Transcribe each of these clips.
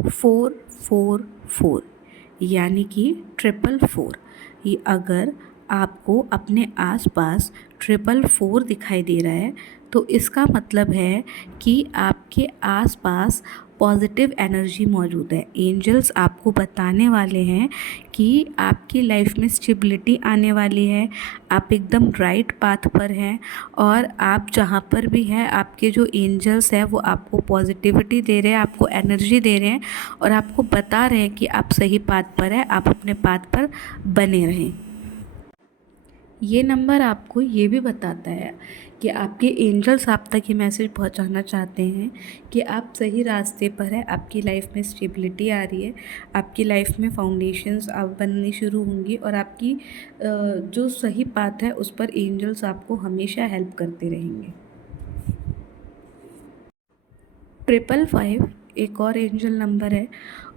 444 यानी कि 444। ये अगर आपको अपने आसपास 444 दिखाई दे रहा है तो इसका मतलब है कि आपके आसपास पॉजिटिव एनर्जी मौजूद है। एंजल्स आपको बताने वाले हैं कि आपकी लाइफ में स्टेबिलिटी आने वाली है, आप एकदम राइट पाथ पर हैं और आप जहाँ पर भी हैं आपके जो एंजल्स हैं वो आपको पॉजिटिविटी दे रहे हैं, आपको एनर्जी दे रहे हैं और आपको बता रहे हैं कि आप सही पाथ पर हैं, आप अपने पाथ पर बने रहें। ये नंबर आपको ये भी बताता है कि आपके एंजल्स आप तक ये मैसेज पहुंचाना चाहते हैं कि आप सही रास्ते पर हैं, आपकी लाइफ में स्टेबिलिटी आ रही है, आपकी लाइफ में फाउंडेशंस अब बननी शुरू होंगी और आपकी जो सही पाथ है उस पर एंजल्स आपको हमेशा हेल्प करते रहेंगे। 555 एक और एंजल नंबर है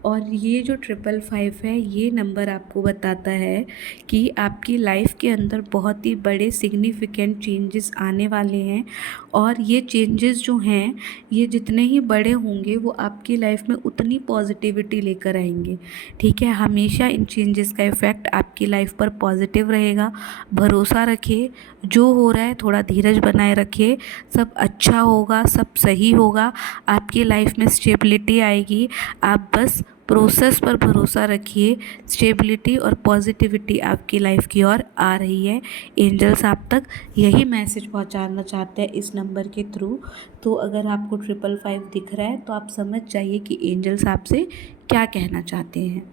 और ये जो 555 है ये नंबर आपको बताता है कि आपकी लाइफ के अंदर बहुत ही बड़े सिग्निफिकेंट चेंजेस आने वाले हैं और ये चेंजेस जो हैं ये जितने ही बड़े होंगे वो आपकी लाइफ में उतनी पॉजिटिविटी लेकर आएंगे। ठीक है, हमेशा इन चेंजेस का इफ़ेक्ट आपकी लाइफ पर पॉजिटिव रहेगा। भरोसा रखिए, जो हो रहा है थोड़ा धीरज बनाए रखिए, सब अच्छा होगा, सब सही होगा, आपकी लाइफ में स्टेबिलिटी आएगी। आप बस प्रोसेस पर भरोसा रखिए, स्टेबिलिटी और पॉजिटिविटी आपकी लाइफ की ओर आ रही है। एंजल्स आप तक यही मैसेज पहुंचाना चाहते हैं इस नंबर के थ्रू। तो अगर आपको 555 दिख रहा है तो आप समझ जाइए कि एंजल्स आपसे क्या कहना चाहते हैं।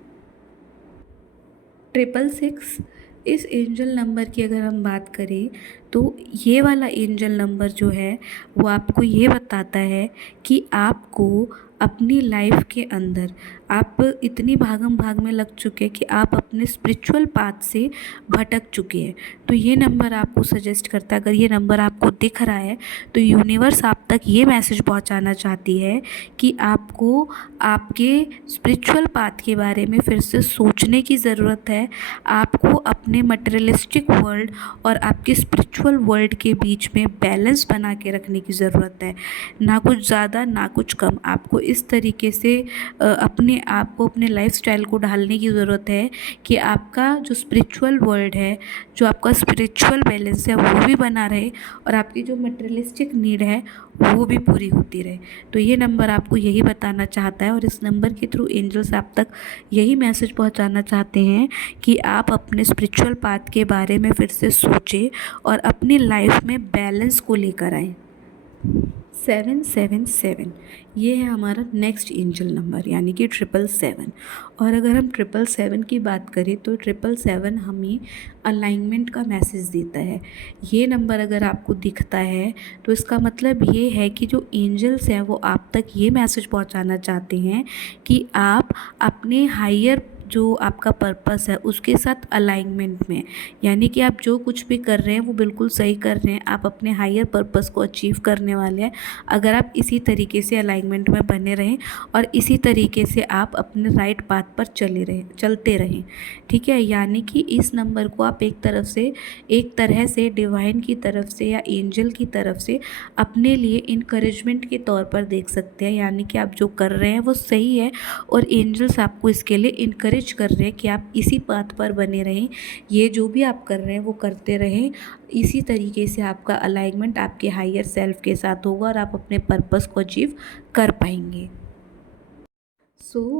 666 इस एंजल नंबर की अगर हम बात करें तो ये वाला एंजल नंबर जो है वो आपको ये बताता है कि आपको अपनी लाइफ के अंदर आप इतनी भागम भाग में लग चुके हैं कि आप अपने स्पिरिचुअल पाथ से भटक चुके हैं। तो ये नंबर आपको सजेस्ट करता है, अगर ये नंबर आपको दिख रहा है तो यूनिवर्स आप तक ये मैसेज पहुंचाना चाहती है कि आपको आपके स्पिरिचुअल पाथ के बारे में फिर से सोचने की ज़रूरत है। आपको अपने मटेरियलिस्टिक वर्ल्ड और आपके स्पिरिचुअल वर्ल्ड के बीच में बैलेंस बना के रखने की ज़रूरत है, ना कुछ ज़्यादा ना कुछ कम। आपको इस तरीके से अपने आप को अपने लाइफस्टाइल को ढालने की ज़रूरत है कि आपका जो स्पिरिचुअल वर्ल्ड है, जो आपका स्पिरिचुअल बैलेंस है वो भी बना रहे और आपकी जो मटेरियलिस्टिक नीड है वो भी पूरी होती रहे। तो ये नंबर आपको यही बताना चाहता है और इस नंबर के थ्रू एंजल्स आप तक यही मैसेज पहुंचाना चाहते हैं कि आप अपने स्पिरिचुअल पाथ के बारे में फिर से सोचें और अपनी लाइफ में बैलेंस को लेकर आएँ। 777 ये है हमारा नेक्स्ट एंजल नंबर यानी कि 777। और अगर हम 777 की बात करें तो 777 हमें अलाइनमेंट का मैसेज देता है। ये नंबर अगर आपको दिखता है तो इसका मतलब ये है कि जो एंजल्स हैं वो आप तक ये मैसेज पहुंचाना चाहते हैं कि आप अपने हायर जो आपका पर्पस है उसके साथ अलाइनमेंट में, यानी कि आप जो कुछ भी कर रहे हैं वो बिल्कुल सही कर रहे हैं, आप अपने हायर पर्पस को अचीव करने वाले हैं अगर आप इसी तरीके से अलाइनमेंट में बने रहें और इसी तरीके से आप अपने राइट पाथ पर चलते रहें। ठीक है, यानी कि इस नंबर को आप एक तरह से डिवाइन की तरफ से या एंजल की तरफ से अपने लिए इनकरेजमेंट के तौर पर देख सकते हैं, यानी कि आप जो कर रहे हैं वो सही है और एंजल्स आपको इसके लिए इनकरेज कर रहे हैं कि आप इसी पाथ पर बने रहें, ये जो भी आप कर रहे हैं वो करते रहें। इसी तरीके से आपका अलाइनमेंट आपके हायर सेल्फ के साथ होगा और आप अपने पर्पस को अचीव कर पाएंगे।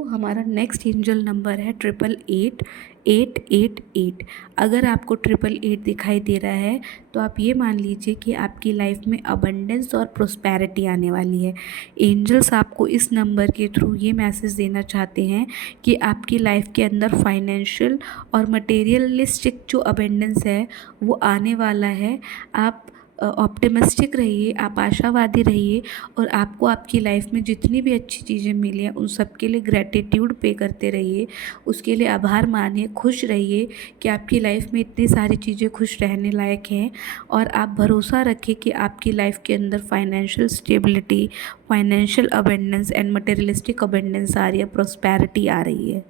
हमारा नेक्स्ट एंजल नंबर है 888 अगर आपको 888 दिखाई दे रहा है तो आप ये मान लीजिए कि आपकी लाइफ में अबंडेंस और प्रोस्पैरिटी आने वाली है। एंजल्स आपको इस नंबर के थ्रू ये मैसेज देना चाहते हैं कि आपकी लाइफ के अंदर फाइनेंशियल और मटेरियलिस्टिक जो अबंडेंस है वो आने वाला है। आप ऑप्टिमिस्टिक रहिए, आप आशावादी रहिए और आपको आपकी लाइफ में जितनी भी अच्छी चीज़ें मिली हैं उन सब के लिए ग्रैटिट्यूड पे करते रहिए, उसके लिए आभार मानिए, खुश रहिए कि आपकी लाइफ में इतनी सारी चीज़ें खुश रहने लायक हैं और आप भरोसा रखें कि आपकी लाइफ के अंदर financial stability, financial abundance and materialistic abundance आ रही है, प्रॉस्पेरिटी आ रही है।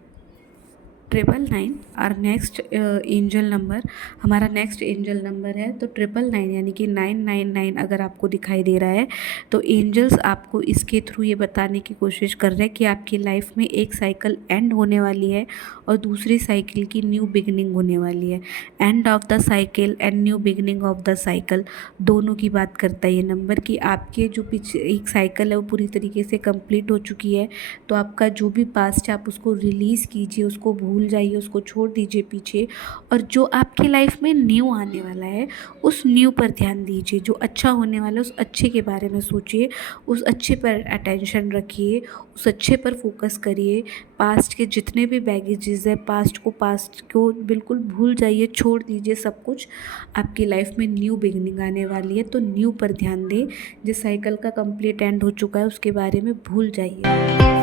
999 आर नेक्स्ट एंजल नंबर, हमारा नेक्स्ट एंजल नंबर है। तो 999 यानी कि 999 अगर आपको दिखाई दे रहा है तो एंजल्स आपको इसके थ्रू ये बताने की कोशिश कर रहे हैं कि आपकी लाइफ में एक साइकिल एंड होने वाली है और दूसरी साइकिल की न्यू बिगनिंग होने वाली है। End of the cycle and new beginning of the cycle दोनों की बात करता है ये नंबर, कि आपके जो पीछे एक साइकिल है वो पूरी तरीके से कंप्लीट हो चुकी है। तो आपका जो भी पास्ट है आप उसको रिलीज़ कीजिए, उसको भूल जाइए, उसको छोड़ दीजिए पीछे, और जो आपकी लाइफ में न्यू आने वाला है उस न्यू पर ध्यान दीजिए। जो अच्छा होने वाला है उस अच्छे के बारे में सोचिए, उस अच्छे पर अटेंशन रखिए, उस अच्छे पर फोकस करिए। पास्ट के जितने भी बैगेजेस है, पास्ट को बिल्कुल भूल जाइए, छोड़ दीजिए सब कुछ। आपकी लाइफ में न्यू बिगनिंग आने वाली है, तो न्यू पर ध्यान दें। जिस साइकिल का कंप्लीट एंड हो चुका है उसके बारे में भूल जाइए।